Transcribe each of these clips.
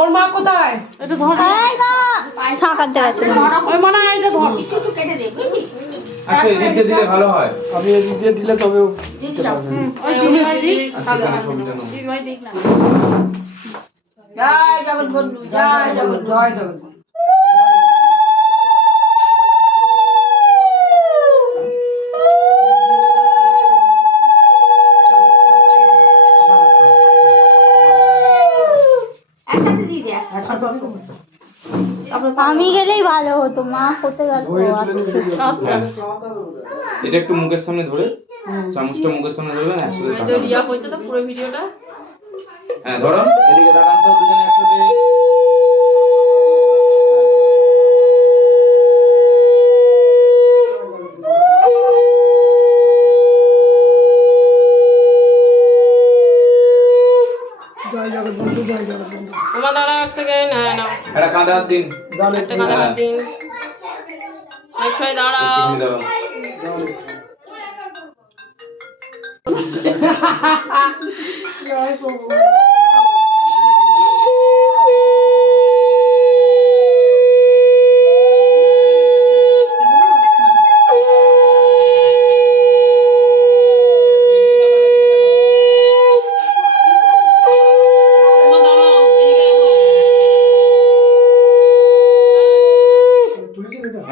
ওর মা কোথায়? এটা ধর। শাক আনতে গেছে। ওই মনে হয় এটা ধর। আচ্ছা এদিক দিয়ে দিলে ভালো হয়। আমি এদিক দিয়ে দিলে তবে ওই দিদি আচ্ছা এখানে ছবিটা নাও। দিদি ভাই দেখ না। জয় জগৎবন্ধু, জয় জগৎ, জয় জগৎ। আমি গেলেই ভালো হতো, মা কোথায় গেল? আস্তে আস্তে। এটা একটু মুখের সামনে ধরে চামচটা মুখের সামনে ধরবেন একসাথে এই তো রিয়া কইতো তো পুরো ভিডিওটা। হ্যাঁ ধরো এদিকে তাকান তো দুজনে একসাথে। জয় জগৎবন্ধু, জয় জগৎবন্ধু। তোমার দাঁড়া এক সেকেন্ড। হ্যাঁ নাও এটা কাঁধে হাত দিন। একটা কাঁধে হাত দিন। একটু দাঁড়াও। তুমি দাঁড়াও। জয় প্রভু।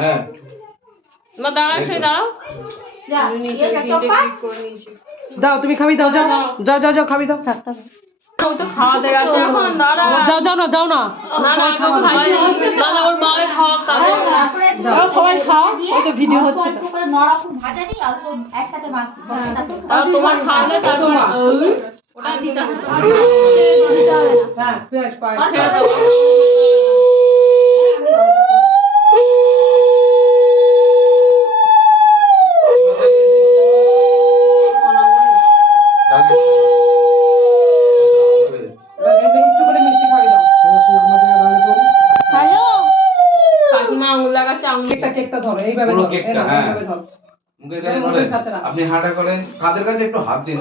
হ্যাঁ তোমার দাঁড়া একটু দাঁড়াও। দাও তুমি খাবি, দাও, যাও যাও যাও যাও খাবি, দাও। ওই তো খাওয়াতে গেছে এখন। দাঁড়া। যাও যাও না, যাও না। না না আগে খাই না না ওর মাকে খাওয়া তাকে। দাও সবাই খাও। ওই তো ভিডিও হচ্ছে তো। নরকম ভাজা নেই, অল্প একসাথে মাছ। তাও তোমার খাওয়ালে তারপর ওটা দিতে হবে। হ্যাঁ পেঁয়াজ পাই। ছেড়ে দাও। একটু করে মিষ্টি খাবি, দাও। সরাসরি আমার জায়গায় দাঁড়িয়ে পড়ি। হ্যালো, কাকিমা আঙুল লাগাচ্ছে আঙুল। কেকটা ধরো, এইভাবে পুরো ধরো, কেকটা, এইভাবে, হ্যাঁ। এইভাবে ধরো। মুখের কাছে মুখের ধরেন। কাছে রাখ। আপনি হাঁটা করেন কাঁধের কাছে একটু হাত দিন।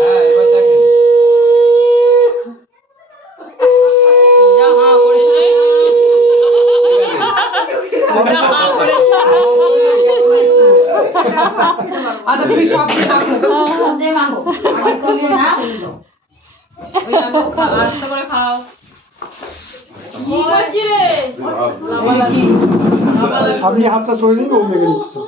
হ্যাঁ এবার দেখেন যা হা করেছে। যা হা করেছে। আচ্ছা তুমি সব দিয়ে মাখো। আগে তো নিয়ে না। ওই আগে আস্তে করে খাও। কি করছিস রে? এই যে কি? আপনি হাতটা সরিয়ে নিন, ও মেঘে নিচ্ছে।